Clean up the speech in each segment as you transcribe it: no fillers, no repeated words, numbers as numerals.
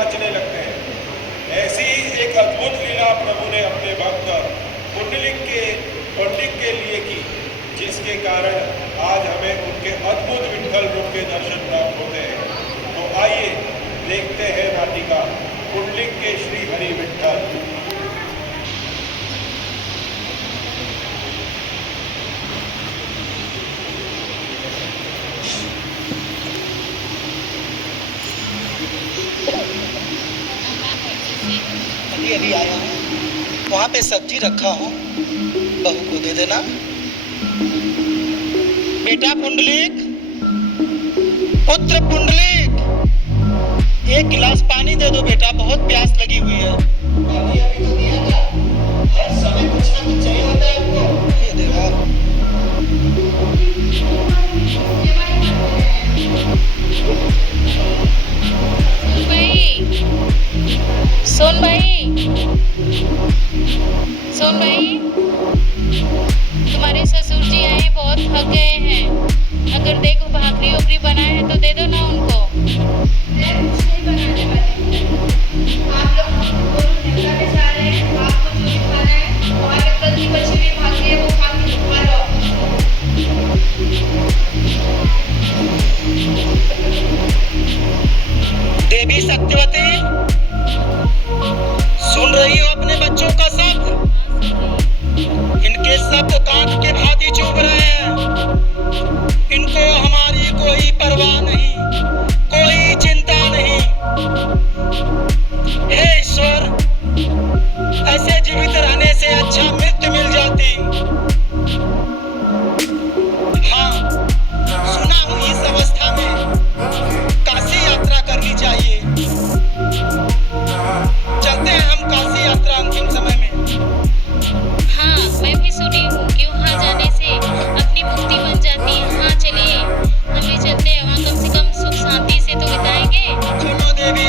नाचने लगते हैं। ऐसी एक अद्भुत लीला प्रभु ने अपने भक्त पुंडलिक के लिए की, जिसके कारण आज हमें उनके अद्भुत विठ्ठल रूप के दर्शन प्राप्त होते हैं। तो आइए देखते हैं नाटिका पुंडलिक के श्री हरि विठ्ठल। अभी आया हूँ, वहाँ पे सब्जी रखा हूँ, बहू को दे देना। बेटा पुंडलिक, पुत्र पुंडलिक, एक गिलास पानी दे दो बेटा, बहुत प्यास लगी हुई है। अभी तो दिया था, हर समय कुछ ना कुछ चाहिए होता है आपको। ये देखो। सोन भाई, तुम्हारे ससुर जी आए, बहुत थक गए हैं। अगर देखो भाकरी ओकरी बना है तो दे दो ना उनको। कुछ नहीं बनाने वाले, आप लोग दोनों ढंगा पे जा रहे हैं, आपको जो भी खाना है वहाँ पे कल की बची हुई भाकरी है वो खा लो। देवी सत्यवती, सुन रही हो अपने बच्चों का शब्द? इनके शब्द कांच के भांति चुभ रहे हैं। इनको हमारी कोई परवाह नहीं, कोई चिंता नहीं। हे ईश्वर, ऐसे जीवित रहने से अच्छा मृत्यु मिल जाती। हाँ, सुना हूँ इस अवस्था में काशी यात्रा करनी चाहिए। चलते हैं हम काशी यात्रा अंतिम समय में। हाँ, मैं भी सुनी हूँ कि वहाँ जाने से अपनी मुक्ति बन जाती है। हाँ चलिए, हम भी चलते हैं, वहाँ कम से कम सुख शांति से तो बिताएंगे। चलो देवी।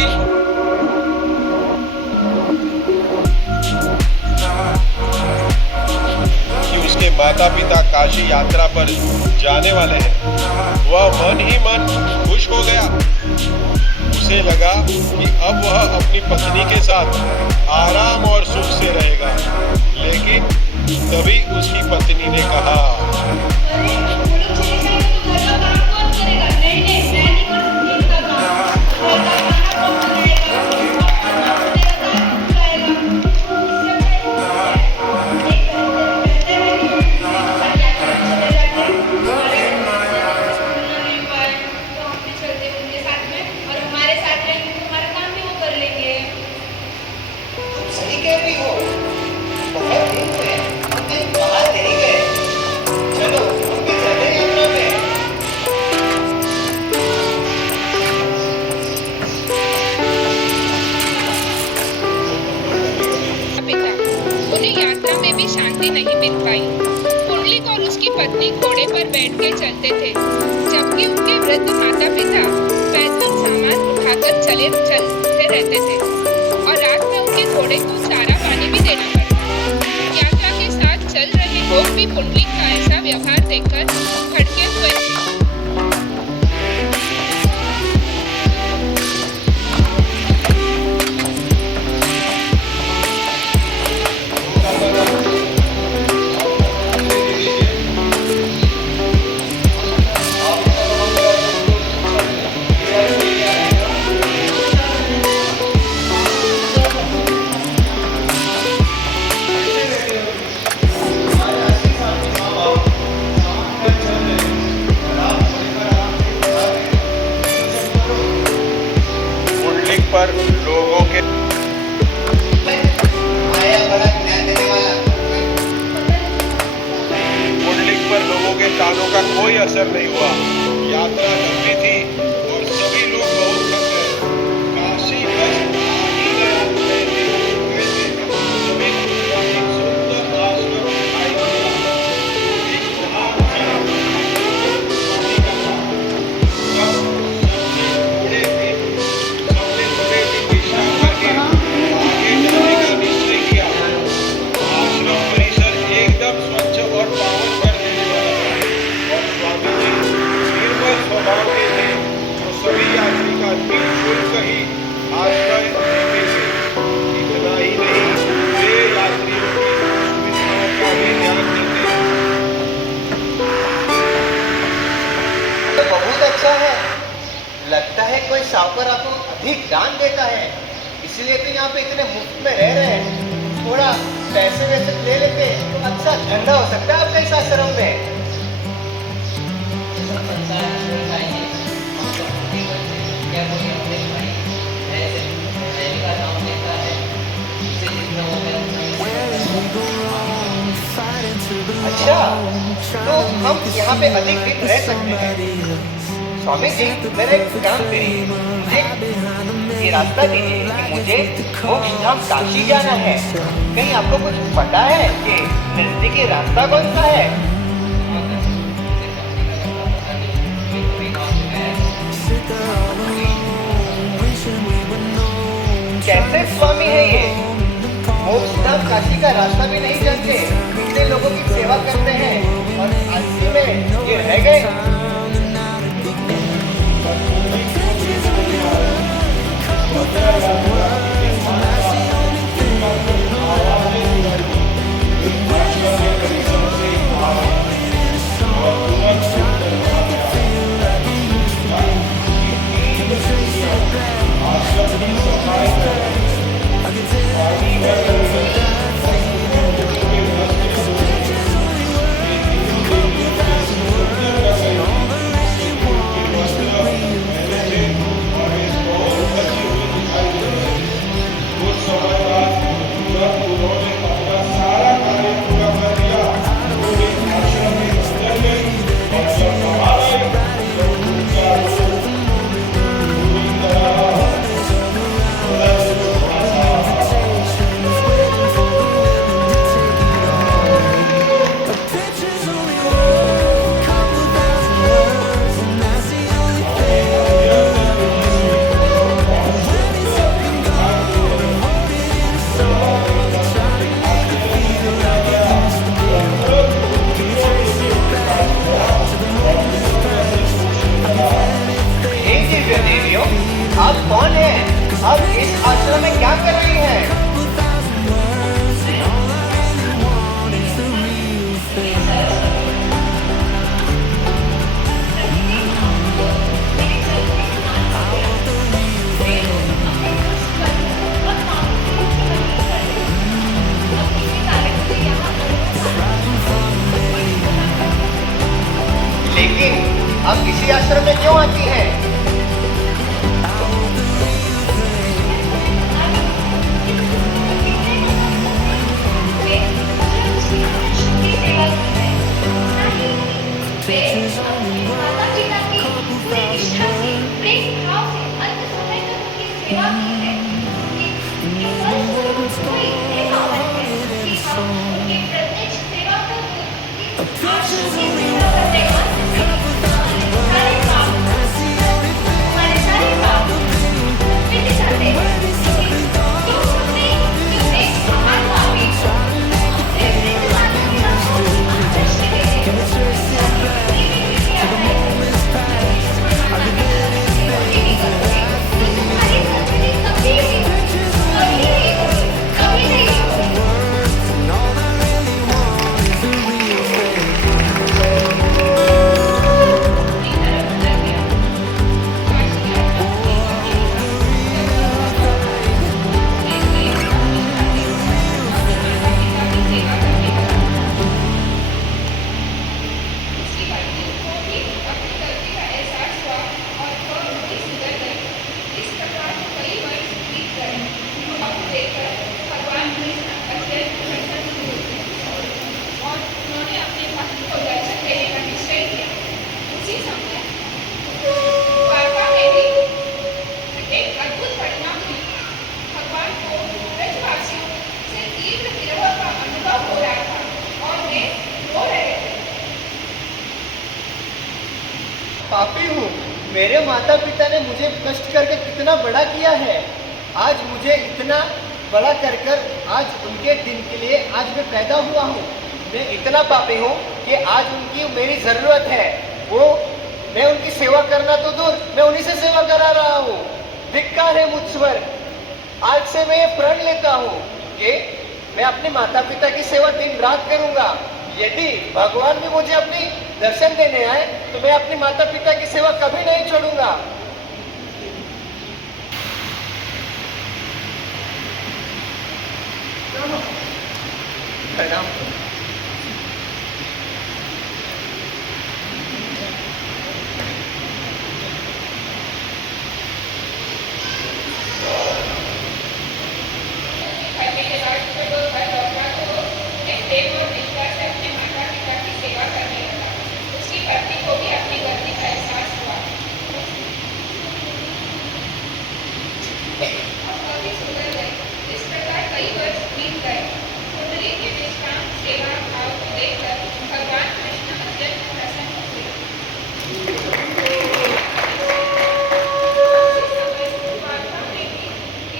कि उसके माता पिता काशी यात्रा पर जाने वाले हैं, वह मन ही मन खुश हो गया। उसे लगा कि अब वह अपनी पत्नी के साथ आराम और सुख से रहेगा। लेकिन तभी उसकी पत्नी ने कहा, अरे वो लोग चले जाएंगे तो घर का काम कौन करेगा? नहीं नहीं, मैं नहीं कर सकती इनका काम। घर का खाना कौन बनाएगा? कौन बनाएगा? इससे अच्छा ये कहते हैं कि नहीं पाए तो हम भी चलते हैं उनके साथ में, और हमारे साथ रहेंगे तो हमारा काम भी वो कर लेंगे। तुम सही कह रही हो, बहुत दिन से हम कहीं बाहर नहीं गए। चलो हम भी चले यात्रा में। पिता, उन्हें यात्रा में भी शांति नहीं मिल पाई। पुंडलिक और उसकी पत्नी घोड़े पर बैठ के चलते थे, जबकि उनके वृद्ध माता पिता पैदल सामान उठाकर चलते रहते थे, और रात में उनके घोड़े को चारा पानी भी देना पड़ता। यात्रा के साथ चल रहे लोग भी पुंडलिक का ऐसा व्यवहार देखकर भड़के हुए थे। पुंडलिक पर लोगों के आया बड़ा ज्ञान देने वाला। पुंडलिक पर लोगों के तानों का कोई असर नहीं हुआ। यात्रा लंबी थी और सभी लोग बहुत थक गए। काशी बस आ ही गए थे। सभी को एक सुंदर आश्रम दिखाई दिया। एक महान सबसे बड़े की दिशा करके आगे जाने का निश्चय किया। आश्रम परिसर एकदम स्वच्छ और पावन कर देने वाला था, और स्वामी जी निर्मल स्वभाव के थे। साहूकारों को अधिक दान देता है, इसलिए तो यहाँ पे इतने मुफ्त में रह रहे हैं। थोड़ा पैसे वैसे ले लेते तो अच्छा धंधा हो सकता है आपका इस आश्रम में। अच्छा, तो हम यहाँ पे अधिक दिन रह सकते हैं। स्वामी जी, मेरा एक काम करिए, मुझे ये रास्ता दीजिए कि मुझे मोक्ष धाम काशी जाना है। कहीं आपको कुछ पता है कि नजदीकी रास्ता कौन सा है? कैसे स्वामी है ये? मोक्ष धाम काशी का रास्ता भी नहीं जानते, इतने लोगों की सेवा करते हैं और अंत में ये रह गए। आप कौन हैं? आप इस आश्रम में क्या कर रही हैं? लेकिन आप इसी आश्रम में क्यों आती हैं? पापी हूँ, मेरे माता पिता ने मुझे कष्ट करके कितना बड़ा किया है। आज मुझे इतना बड़ा कर आज उनके दिन के लिए आज मैं पैदा हुआ हूँ। मैं इतना पापी हूँ कि आज उनकी मेरी ज़रूरत है। वो मैं उनकी सेवा करना तो दूर, मैं उन्हीं से सेवा करा रहा हूँ। धिक्कार है मुझ पर। आज से मैं ये प्रण लेता हूँ कि मैं अपने माता पिता की सेवा दिन रात करूँगा। यदि भगवान भी मुझे अपनी दर्शन देने आए तो मैं अपने माता पिता की सेवा कभी नहीं छोड़ूंगा। प्रणाम। करने के बाद फिर वो घर लौटा तो प्रेम और निष्ठा से अपने माता पिता की सेवा करने लगा। उसकी पत्नी को भी अपनी गलती का एहसास हुआ। अब काफी सुंदर गए। इस प्रकार कई वर्ष बीत गए। कुंडली की निष्काम सेवा भाव को देखकर भगवान कृष्ण अत्यंत प्रसन्न हुए। द्वारका में भी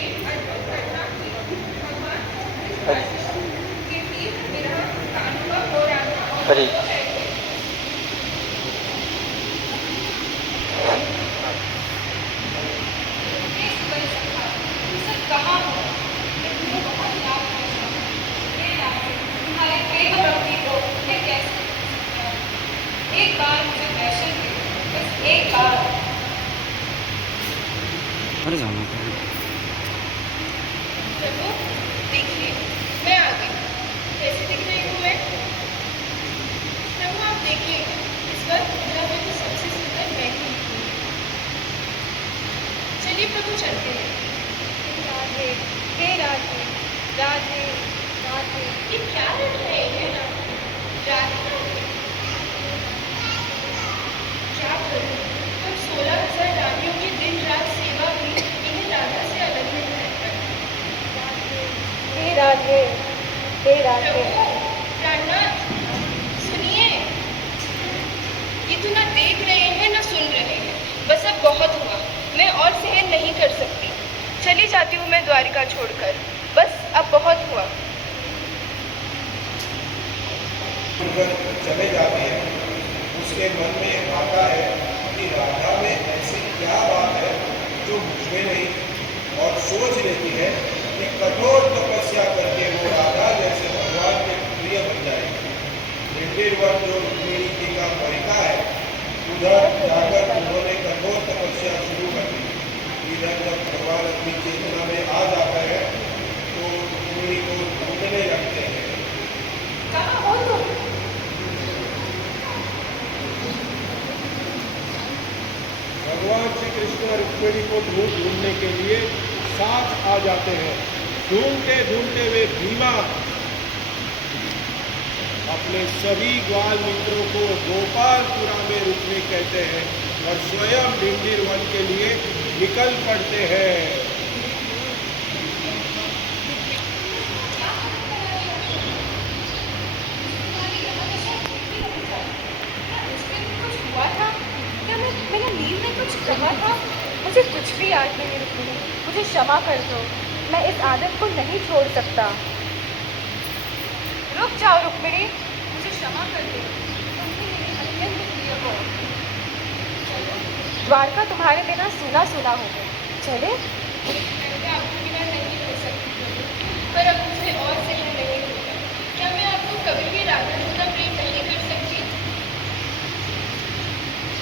एक अद्भुत घटना हुई। भगवान के तीर विरह का अनुभव हो रहा था और हरि। वो बैठे। हे सुबह सखा, तुम सब कहाँ हो? मैं तुम्हें बहुत याद कर रहा हूँ। हे राधे, तुम्हारे प्रेम भक्ति को मैं कैसे भूल सकता हूँ? एक बार मुझे दर्शन दे, बस एक बार। प्रभु, देखिए, मैं आ गई। कैसी दिख रही हूँ मैं? प्रभु, आप देखिए, इस बार पूजा में तो सबसे सुंदर मैं ही हूँ। चलिए प्रभु, चलते हैं। राधे, हे राधे, राधे, राधे। ये क्या रट रहे हैं ना? राधे, क्या करूँ? अब 16,000 रानियों की दिन रात सेवा भी इन्हें राधा से अलग नहीं करता। हे राधे, हे राधे। प्रभु, प्राणनाथ, सुनिए। ये तो ना देख रहे हैं ना सुन रहे हैं। बस अब बहुत हुआ। मैं और सहन नहीं कर सकती। चली जाती हूँ मैं द्वारिका छोड़कर। बस अब बहुत हुआ। चले जाते हैं। उसके मन में आता है कि राधा में ऐसी क्या बात है जो मुझमें नहीं, और सोच लेती है कि कठोर तपस्या करके वो राधा जैसे भगवान के प्रिय बन जाएगी। निर्निर्वर जो रुक्मिणी जी का परिका है, उधर जाकर उन्होंने कठोर तपस्या शुरू कर दी। इधर जब भगवान अपनी चेतना में आ जाता है तो रुक्मिणी को ढूंढने लगते हैं। कहाँ हो तुम? भगवान श्री कृष्ण रुक्मिणी को ढूंढने के लिए साथ आ जाते हैं। ढूंढते ढूंढते वे भीमा अपने सभी ग्वाल मित्रों को गोपालपुरा में रुकने कहते हैं और स्वयं भिंडीर वन के लिए निकल पड़ते हैं। हुआ था क्या? मैंने नींद में कुछ कहा था? मुझे कुछ भी याद नहीं रुक्मिणी। मुझे क्षमा कर दो। मैं इस आदत को नहीं छोड़ सकता। रुक जाओ रुक्मिणी, मुझे क्षमा कर दो। तुम भी मेरी अत्यंत प्रिय हो। चलो, द्वारका तुम्हारे बिना सूना सूना हो गया। चले? मैं आपके बिना नहीं रह सकती प्रभु, पर अब मुझे और सहन नहीं होता। क्या मैं आपको कभी भी राधा जैसा प्रेम नहीं कर सकती?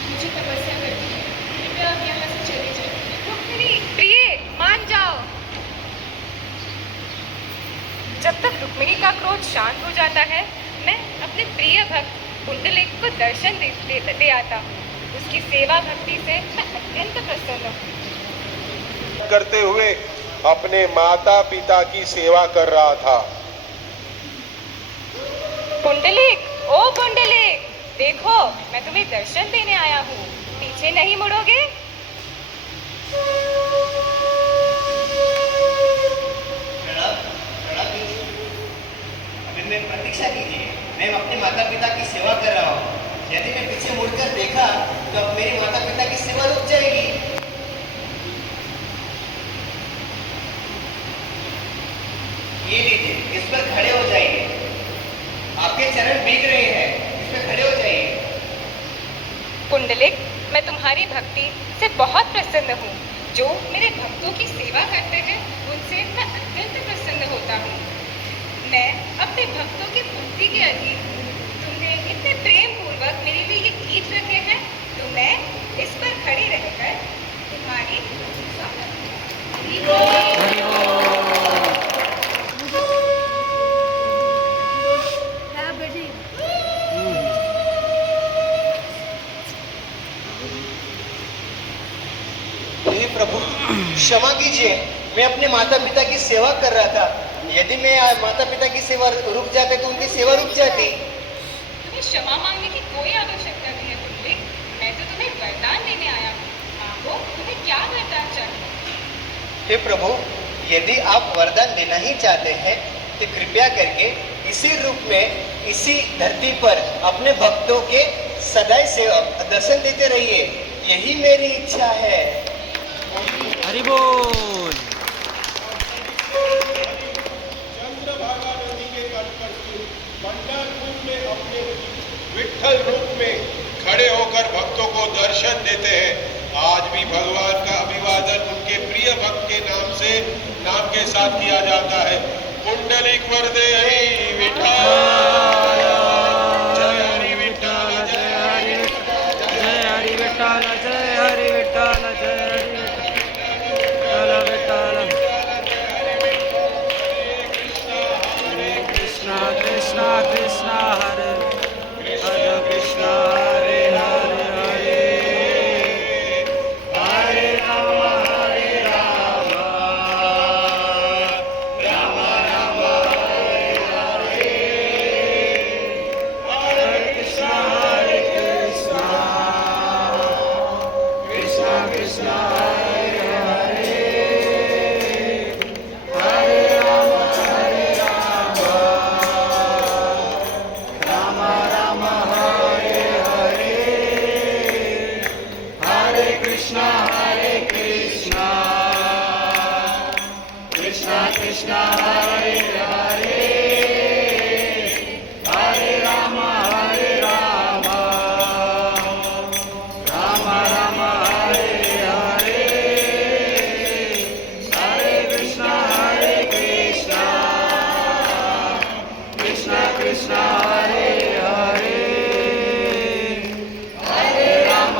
मुझे तपस्या करती है। कृपया आप यहाँ से चले जाओ। रुक्मिणी प्रिय, मान जाओ। जब तक रुक्मिणी का क्रोध शांत हो जाता है, मैं अपने प्रिय भक्त कुंडलिक को दर्शन दे आता हूँ। उसकी सेवा भक्ति से मैं अत्यंत प्रसन्न हूँ। करते हुए अपने माता पिता की सेवा कर रहा था। कुंडलिक, ओ कुंडलिक, देखो मैं तुम्हें दर्शन देने आया हूँ। पीछे नहीं मुड़ोगे? अभी मैं प्रतीक्षा कीजिए। मैं अपने माता पिता की सेवा कर रहा हूँ। यदि मैं पीछे मुड़कर देखा तो अब मेरे माता पिता की सेवा रुक जाएगी। ये लीजिए, इस पर खड़े हो जाइए। आपके चरण भीग रहे हैं, इस पर खड़े हो जाइए। कुंडलिक, मैं तुम्हारी भक्ति से बहुत प्रसन्न हूँ। जो मेरे भक्तों की सेवा करते हैं उनसे मैं अत्यंत प्रसन्न होता हूँ। मैं अपने भक्तों की भक्ति के अधीन हूँ। तुमने इतने प्रेम पूर्वक मेरे लिए ये गीत रखे हैं तो मैं इस पर खड़ी रहकर तुम्हारी प्रभु, क्षमा कीजिए, मैं अपने माता पिता की सेवा कर रहा था। यदि मैं माता पिता की सेवा रुक जाते तो उनकी सेवा रुक जाती। तुम्हें क्षमा मांगने की कोई आवश्यकता नहीं है पुंडलिक। मैं तो तुम्हें वरदान देने आया हूँ। मांगो, तुम्हें क्या वरदान चाहिए? हे प्रभु, यदि आप वरदान देना ही चाहते हैं तो कृपया करके इसी रूप में इसी धरती पर अपने भक्तों के सदैव सेवा दर्शन देते रहिए, यही मेरी इच्छा है। हरि बोल। चंद्रभागा नदी के तट पर स्थित पंढरपुर में अपने विठ्ठल रूप में खड़े होकर भक्तों को दर्शन देते हैं। आज भी भगवान का अभिवादन उनके प्रिय भक्त के नाम के साथ किया जाता है। पुंडलिक वरदे हरि विठ्ठल, जय हरि विठ्ठल, जय हरि विठ्ठल, जय हरि विठ्ठल, जय हरि विठ्ठल, जय हरि विठ्ठल, हरे कृष्णा कृष्णा कृष्णा हरे हरे कृष्णा हरे हरे हरे हरे राम राम राम हरे हरे हरे कृष्णा कृष्णा कृष्णा हरे हरे हरे राम राम राम हरे हरे हरे कृष्णा कृष्णा कृष्णा हरे हरे हरे राम राम राम हरे हरे हरे कृष्णा कृष्णा कृष्णा हरे हरे हरे राम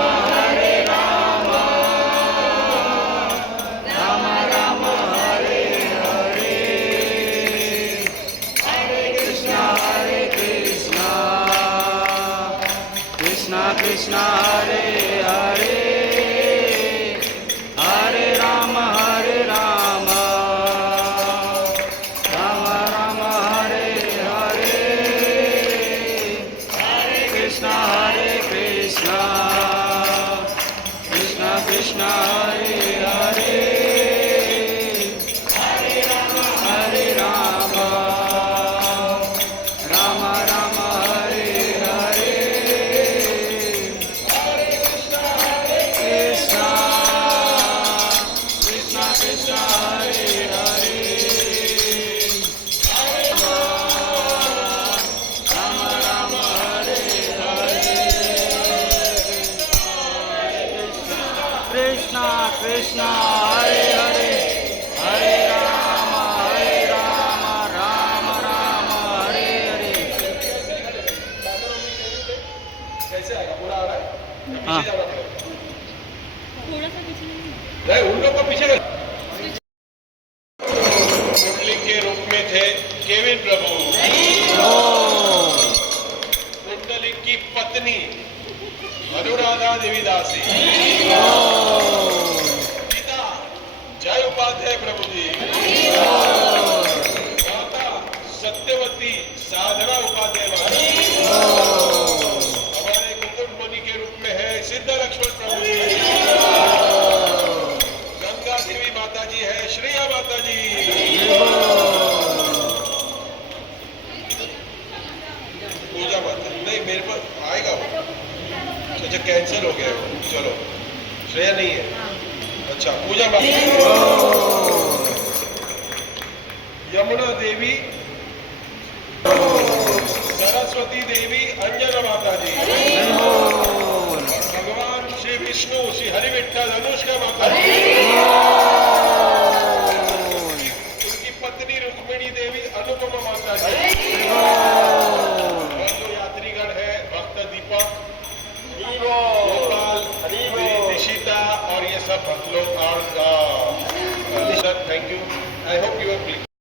राम राम हरे हरे हरे कृष्णा कृष्णा कृष्णा हरे हरे हरे राम राम राम हरे हरे हरे कृष्णा कृष्णा कृष्णा हरे हरे हरे राम राम राम हरे हरे हरे कृष्णा कृष्णा कृष्णा हरे हरे राम राम हरे हरे कृष्णा कृष्णा हरे हरे हरे राम राम राम हरे हरे। कैसे आएगा? पूरा आ रहा है? हाँ। पीछे जाना पड़ेगा। नहीं, उन लोग को पीछे कर। पुंडलिक के रूप में थे केविन प्रभु। पुंडलिक की पत्नी अनुराधा देवी दासी। पिता जय उपाध्याय प्रभु जी। माता सत्यवती साधना उपाध्याय माता। हमारे कुकुट मुनि के रूप में है सिद्ध लक्ष्मण प्रभु जी। गंगा देवी माता जी है श्रेया माता जी। पूजा माता नहीं, मेरे पास आएगा वो। अच्छा, कैंसिल हो गया वो। चलो, श्रेया नहीं है। अच्छा, पूजा माता, यमुना देवी, सरस्वती देवी, अंजना माता जी। भगवान श्री विष्णु श्री हरि विठ्ठल अनुष्का माता जी। उनकी पत्नी रुक्मिणी देवी अनुपमा माता जी। और जो यात्रीगण है भक्त दीपक, गोपाल, निशिता और ये सब भक्त लोग। Thank you. I hope you are please.